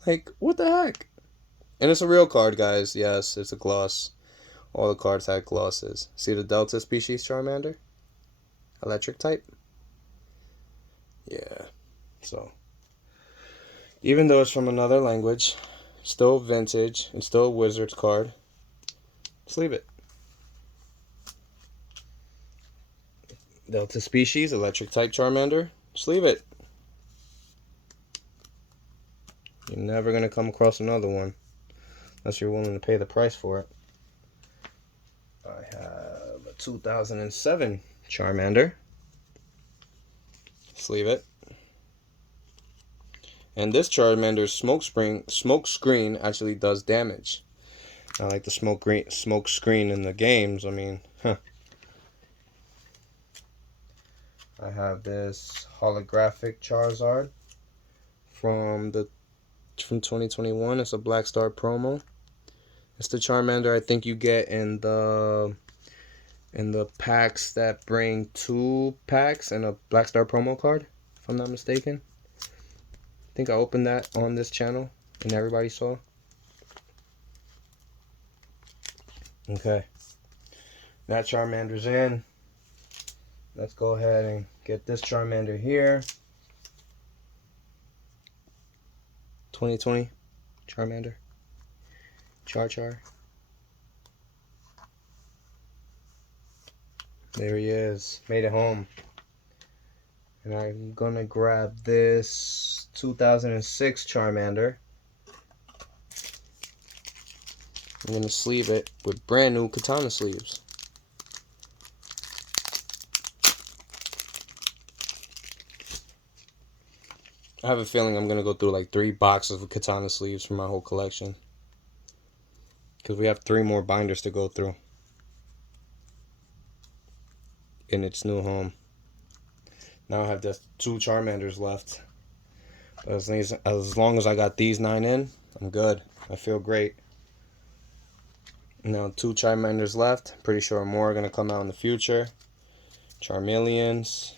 Like, what the heck? And it's a real card, guys. Yes, it's a gloss. All the cards had glosses. See the Delta species Charmander? Electric type? Yeah. So, even though it's from another language, still vintage, and still a Wizards card, let's leave it. Delta species, electric type Charmander, just leave it. You're never going to come across another one, unless you're willing to pay the price for it. I have a 2007 Charmander. Let's leave it. And this Charmander's smoke screen actually does damage. Not like the smoke screen in the games. I mean, huh. I have this holographic Charizard from 2021. It's a Black Star promo. It's the Charmander I think you get in the packs that bring 2 packs and a Black Star promo card, if I'm not mistaken. I think I opened that on this channel and everybody saw. Okay. That Charmander's in. Let's go ahead and get this Charmander here. 2020 Charmander. Char. There he is. Made it home. And I'm gonna grab this 2006 Charmander. I'm gonna sleeve it with brand new katana sleeves. I have a feeling I'm gonna go through like 3 boxes of katana sleeves for my whole collection, because we have 3 more binders to go through in its new home. Now I have just 2 Charmanders left. But as long as I got these 9 in, I'm good. I feel great. Now 2 Charmanders left. Pretty sure more are gonna come out in the future. Charmeleons.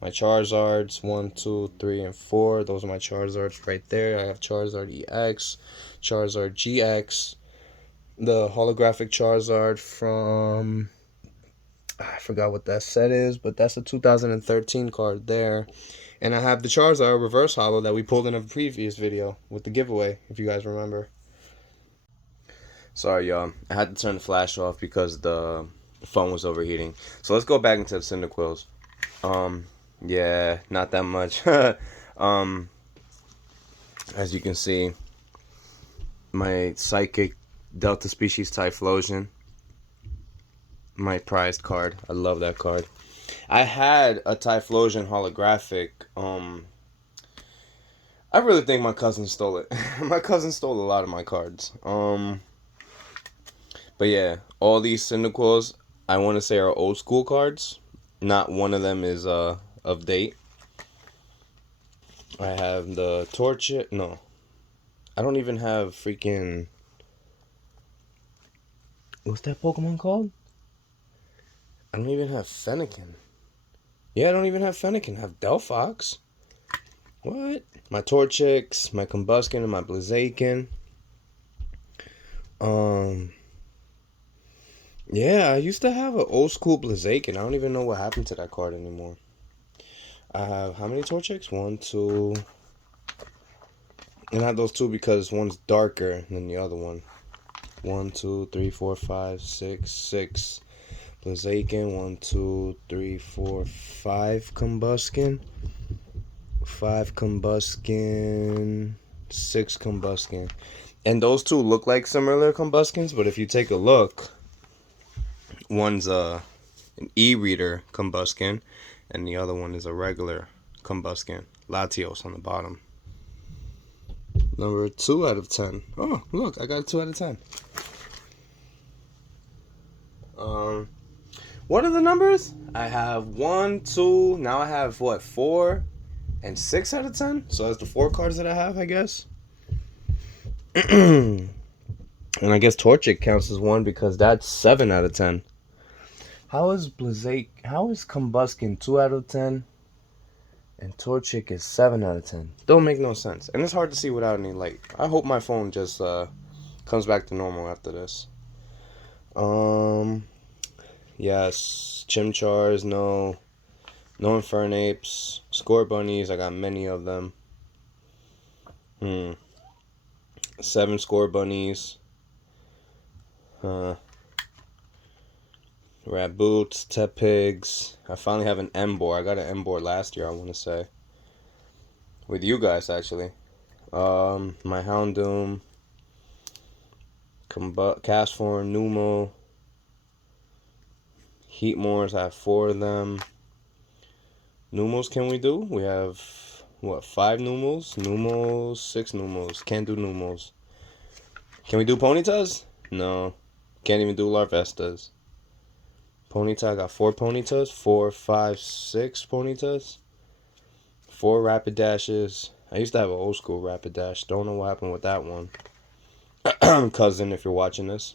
My Charizards, 1, 2, 3, and 4. Those are my Charizards right there. I have Charizard EX, Charizard GX, the holographic Charizard from I forgot what that set is, but that's a 2013 card there. And I have the Charizard reverse holo that we pulled in a previous video with the giveaway, if you guys remember. Sorry, y'all. I had to turn the flash off because the phone was overheating. So let's go back into the Cyndaquils. Yeah, not that much. As you can see, my Psychic Delta Species Typhlosion. My prized card. I love that card. I had a Typhlosion holographic. I really think my cousin stole it. My cousin stole a lot of my cards. But yeah, all these Cyndaquils, I want to say, are old school cards. Not one of them is of date. I have the Torchic. No, I don't even have freaking. What's that Pokemon called? I don't even have Fennekin. Yeah, I don't even have Fennekin. I have Delphox. What? My Torchics, my Combuskin, and my Blaziken. Yeah, I used to have an old school Blaziken. I don't even know what happened to that card anymore. I have how many Torchics? 1, 2. And I have those two because one's darker than the other one. 1, 2, 3, 4, 5, 6, 6. Blaziken. 1, 2, 3, 4, 5 Combuskin. 5 Combuskin. 6 Combuskin. And those two look like similar Combuskins, but if you take a look, one's an e-reader Combuskin, and the other one is a regular Combuskin. Latios on the bottom. Number 2 out of 10. Oh, look, I got a 2 out of 10. What are the numbers? I have 1, 2. Now I have what, 4 and 6 out of 10. So that's the 4 cards that I have, I guess. And I guess Torchic counts as 1 because that's 7 out of 10. How is Combuskin 2 out of 10? And Torchic is 7 out of 10. Don't make no sense. And it's hard to see without any light. I hope my phone just comes back to normal after this. Yes. Chimchars, no. No Infernapes. Scorbunnies, I got many of them. 7 Scorbunnies. Raboots, Tepigs. I finally have an Emboar. I got an Emboar last year, I want to say. With you guys, actually. My Houndoom. Castform, Numo. Heatmores, I have 4 of them. Numos can we do? We have, what, 5 Numos? Numos, 6 Numos. Can't do Numos. Can we do Ponytas? No. Can't even do Larvestas. Ponyta, I got 4 Ponytas. 4, 5, 6 Ponytas. 4 Rapidashes. I used to have an old school Rapidash. Don't know what happened with that one. Cousin, if you're watching this.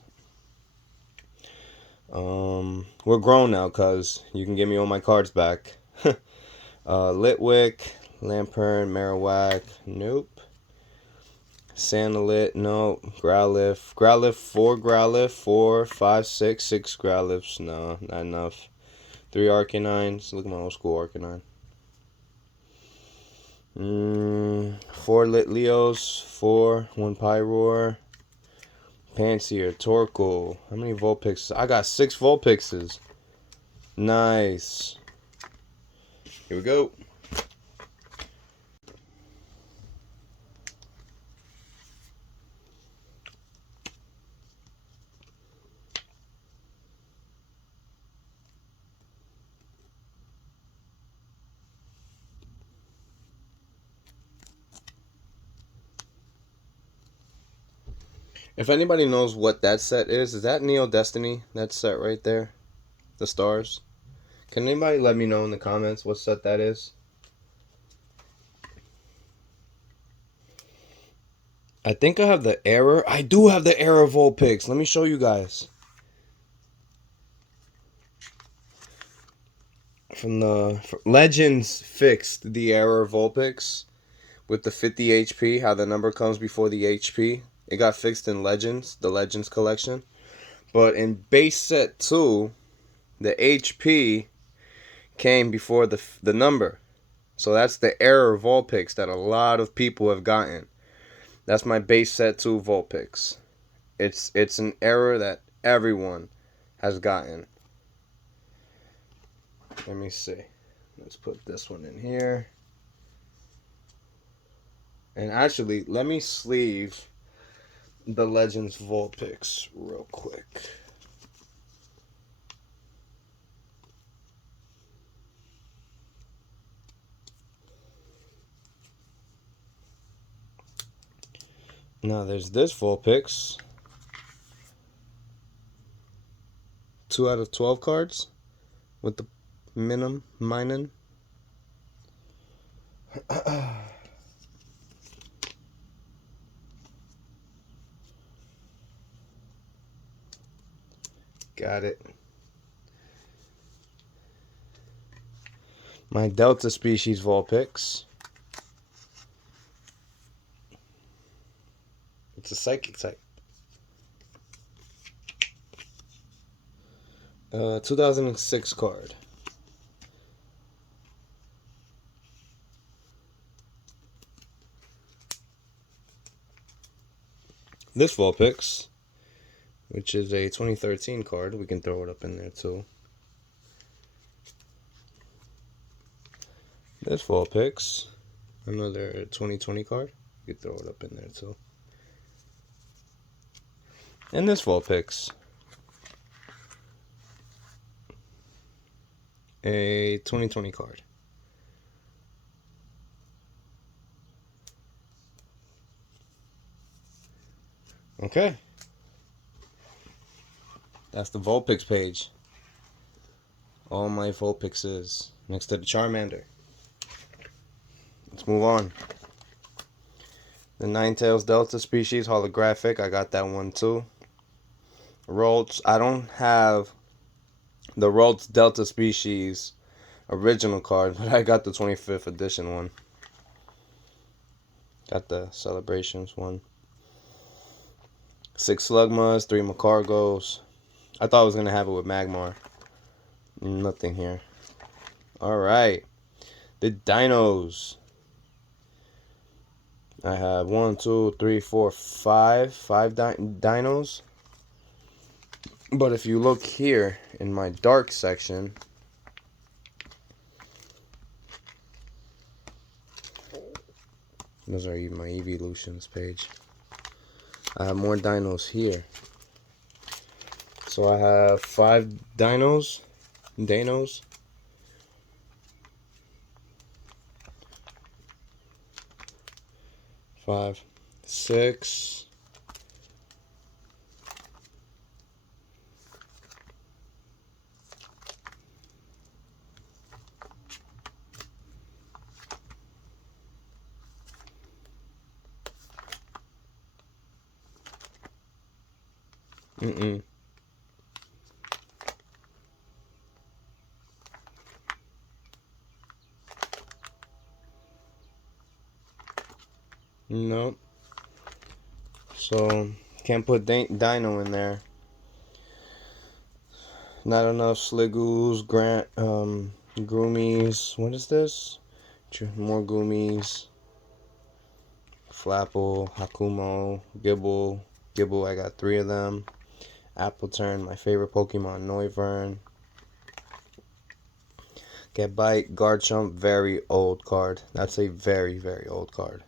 We're grown now, cuz. You can give me all my cards back. Litwick, Lampern, Marowak, nope. Salandit, no. Growlithe. Growlithe, 4 Growlithe, 4, 5, 6, 6 Growlithes. No, not enough. 3 Arcanines. Look at my old school Arcanine. 4 Litleos, 4, 1 Pyroar. Pansear, Torkoal. How many Vulpixes? I got 6 Vulpixes. Nice. Here we go. If anybody knows what that set is that Neo Destiny? That set right there? The stars? Can anybody let me know in the comments what set that is? I think I have the error. I do have the error Vulpix. Let me show you guys. From Legends fixed the error Vulpix with the 50 HP, how the number comes before the HP. It got fixed in Legends, the Legends collection. But in base set 2, the HP came before the number. So that's the error Vulpix that a lot of people have gotten. That's my base set 2 Vulpix. It's an error that everyone has gotten. Let me see. Let's put this one in here. And actually, let me sleeve the Legends Vulpix real quick. Now there's this Vulpix. 2 out of 12 cards with the minun. Got it. My Delta species Vulpix. It's a psychic type. 2006 card. This Vulpix, which is a 2013 card, we can throw it up in there too. This Vulpix, another 2020 card, we can throw it up in there too. And this Vulpix, a 2020 card. Okay. That's the Vulpix page. All my Vulpixes next to the Charmander. Let's move on. The Ninetales Delta species holographic. I got that one too. Ralts. I don't have the Ralts Delta species original card, but I got the 25th edition one. Got the Celebrations one. 6 Slugmas, 3 Macargos. I thought I was going to have it with Magmar. Nothing here. Alright. The Dinos. I have 1, 2, 3, 4, 5. 5 dinos. But if you look here in my dark section, those are my evolutions page. I have more dinos here. So I have 5 dinos. 5, 6. Nope. So can't put Dino in there. Not enough Sligoos, Groomies. What is this? More Goomies. Flapple, Hakumo, Gibble. Gibble, I got 3 of them. Appleturn, my favorite Pokemon, Noivern. Get Bite, Garchomp, very old card. That's a very, very old card.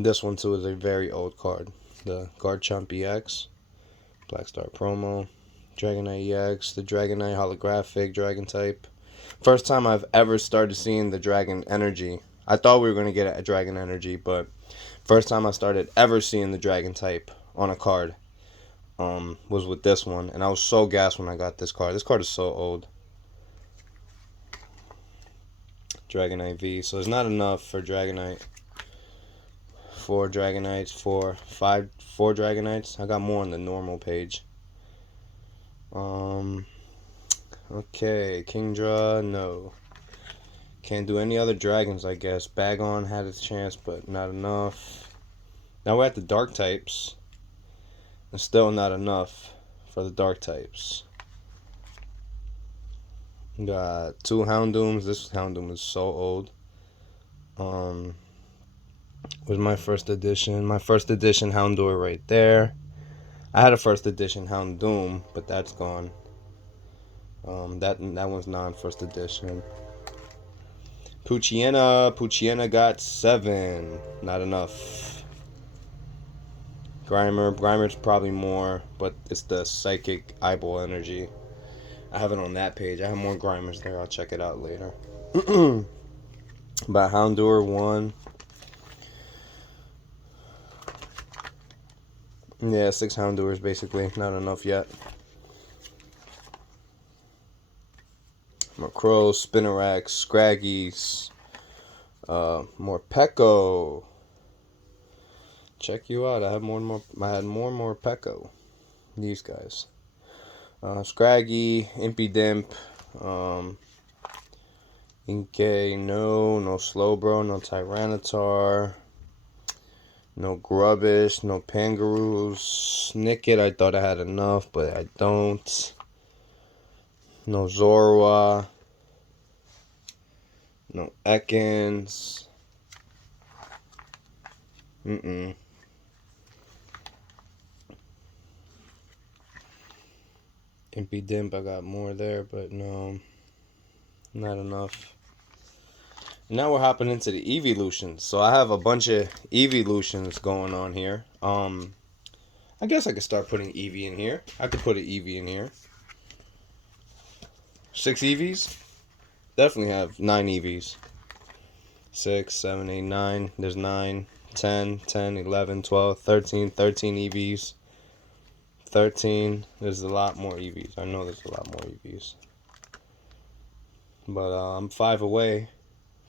This one too is a very old card. The Garchomp EX, Black Star promo, Dragonite EX, the Dragonite holographic, Dragon type. First time I've ever started seeing the Dragon Energy. I thought we were going to get a Dragon Energy, but first time I started ever seeing the Dragon type on a card was with this one. And I was so gassed when I got this card. This card is so old. Dragonite V. So it's not enough for Dragonite. 4 Dragonites, 4 Dragonites. I got more on the normal page. Okay, Kingdra, no. Can't do any other dragons, I guess. Bagon had its chance, but not enough. Now we're at the dark types. And still not enough for the dark types. Got two Houndooms. This Houndoom is so old. Was my first edition. My first edition Houndour right there. I had a first edition Houndoom, but that's gone. That one's non-first edition. Poochyena got 7. Not enough. Grimer's probably more, but it's the psychic eyeball energy. I have it on that page. I have more Grimers there. I'll check it out later. But Houndour 1. Yeah, 6 Houndours basically. Not enough yet. More Crows, Spinnerax, Scraggies, more Pecco. Check you out. I had more and more Pecco. These guys. Scraggy, Impidimp, Inkay, no Slowbro, no Tyranitar, no Grubbish, no Pangaroos. Snicket, I thought I had enough, but I don't. No Zorua, no Ekans. Impidimp, I got more there, but no, not enough. Now we're hopping into the evolutions. So I have a bunch of evolutions going on here. I guess I could start putting Eevee in here. I could put an Eevee in here. 6 Eevees? Definitely have 9 Eevees. 6, 7, 8, 9. There's 9, 10, 10, 11, 12, 13 Eevees. 13. There's a lot more Eevees. I know there's a lot more Eevees. But I'm 5 away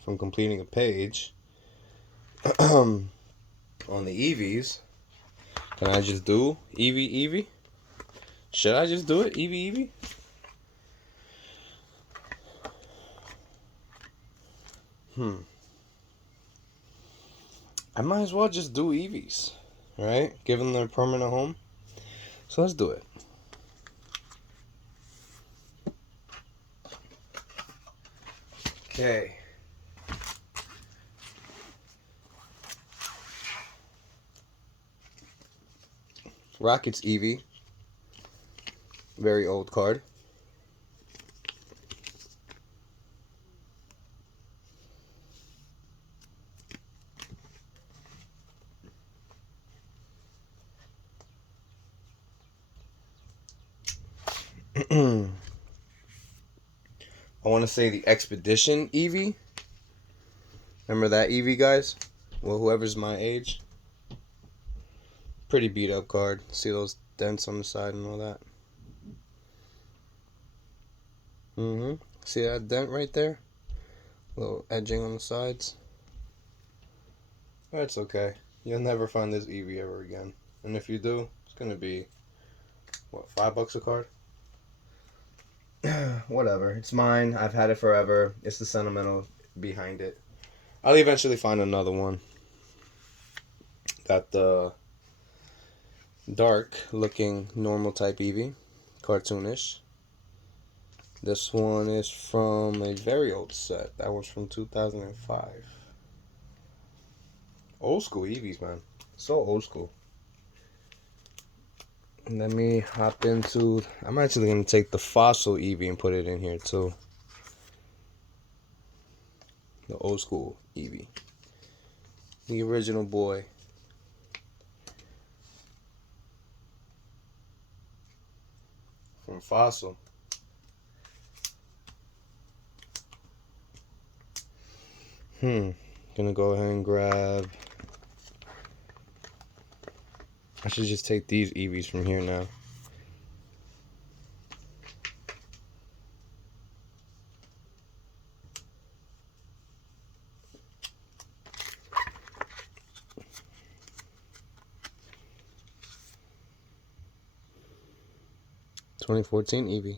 from completing a page on the Eevees. Can I just do Eevee? Should I just do it? Eevee? I might as well just do Eevees, right? Give them their permanent home. So let's do it. Okay. Rocket's Eevee. Very old card. I want to say the Expedition Eevee. Remember that Eevee, guys? Well, whoever's my age. Pretty beat up card. See those dents on the side and all that? See that dent right there? Little edging on the sides. That's okay. You'll never find this Eevee ever again. And if you do, it's going to be, what, $5 a card? Whatever. It's mine. I've had it forever. It's the sentimental behind it. I'll eventually find another one. Got the dark looking normal type Eevee. Cartoonish. This one is from a very old set. That was from 2005. Old school Eevees, man. So old school. Let me hop into... I'm actually going to take the fossil Eevee and put it in here, too. The old school Eevee. The original boy. From Fossil. Gonna go ahead and grab... I should just take these Eevees from here now. (2014) Eevee.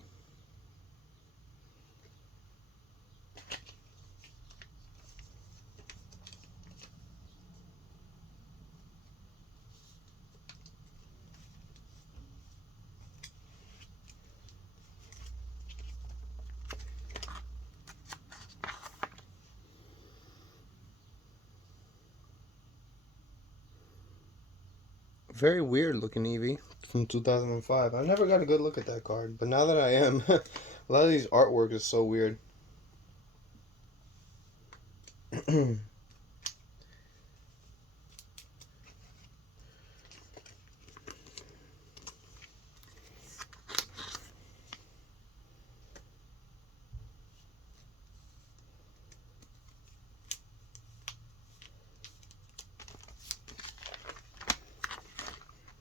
Very weird looking Eevee from 2005. I never got a good look at that card, but now that I am, a lot of these artwork is so weird.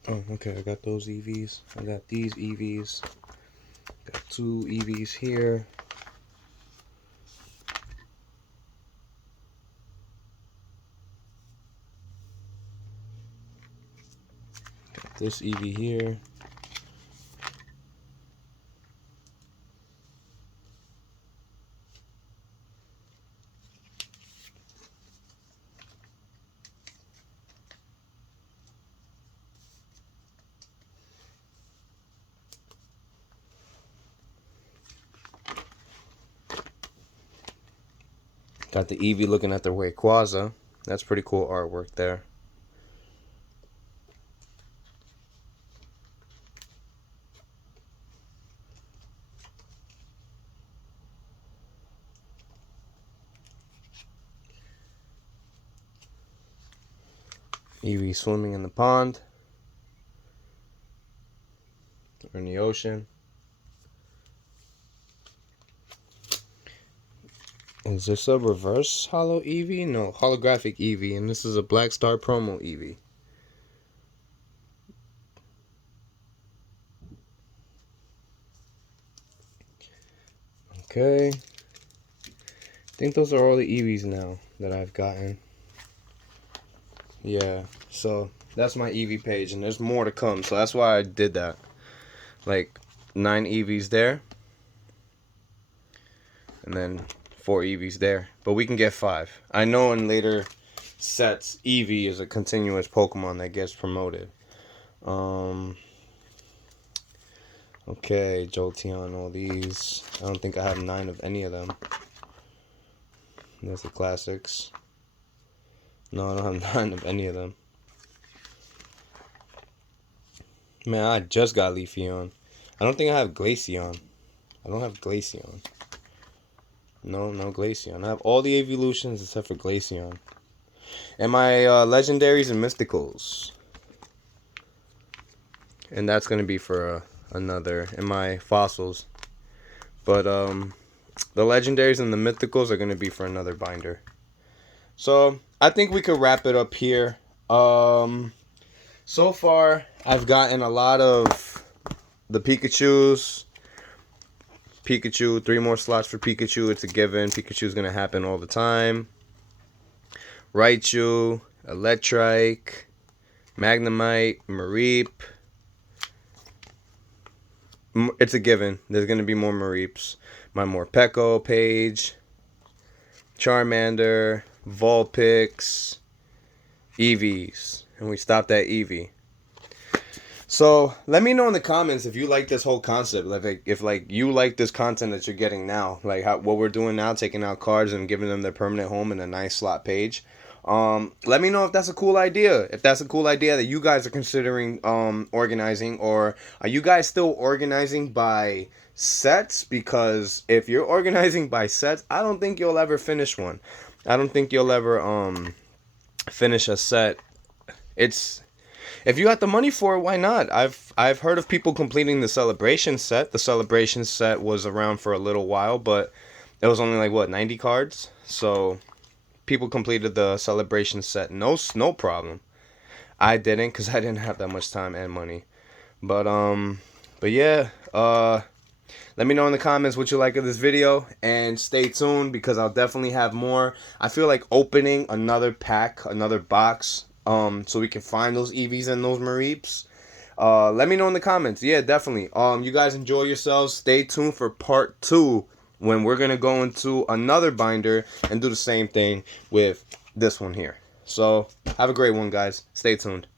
Oh, okay, I got those EVs. I got these EVs. Got 2 EVs here. Got this EV here. Got the Eevee looking at the Rayquaza. That's pretty cool artwork there. Eevee swimming in the pond. Or in the ocean. Is this a reverse holo Eevee? No, holographic Eevee, and this is a Black Star promo Eevee. Okay. I think those are all the Eevees now that I've gotten. Yeah, so that's my Eevee page, and there's more to come, so that's why I did that. Like, 9 Eevees there. And then 4 Eevees there. But we can get 5. I know in later sets, Eevee is a continuous Pokemon that gets promoted. Okay, Jolteon, all these. I don't think I have 9 of any of them. There's the classics. No, I don't have 9 of any of them. Man, I just got Leafeon. I don't think I have Glaceon. I don't have Glaceon. No Glaceon. I have all the evolutions except for Glaceon. And my legendaries and mysticals. And that's going to be for another. And my fossils. But the legendaries and the mythicals are going to be for another binder. So I think we could wrap it up here. So far, I've gotten a lot of the Pikachus. Pikachu, 3 more slots for Pikachu. It's a given. Pikachu's going to happen all the time. Raichu, Electrike, Magnemite, Mareep. It's a given. There's going to be more Mareeps. My Morpeko page. Charmander, Vulpix, Eevees. And we stopped at Eevee. So let me know in the comments if you like this whole concept. Like if you like this content that you're getting now, like what we're doing now, taking out cards and giving them their permanent home in a nice slot page. Let me know if that's a cool idea. If that's a cool idea that you guys are considering organizing, or are you guys still organizing by sets? Because if you're organizing by sets, I don't think you'll ever finish one. I don't think you'll ever finish a set. If you got the money for it, why not? I've heard of people completing the celebration set. The celebration set was around for a little while, but it was only like what, 90 cards. So people completed the celebration set, no problem. I didn't because I didn't have that much time and money. But yeah. Let me know in the comments what you like of this video, and stay tuned because I'll definitely have more. I feel like opening another pack, another box. So we can find those Eevees and those Mareeps. Let me know in the comments. Yeah, definitely. You guys enjoy yourselves. Stay tuned for part 2 when we're gonna go into another binder and do the same thing with this one here. So have a great one, guys. Stay tuned.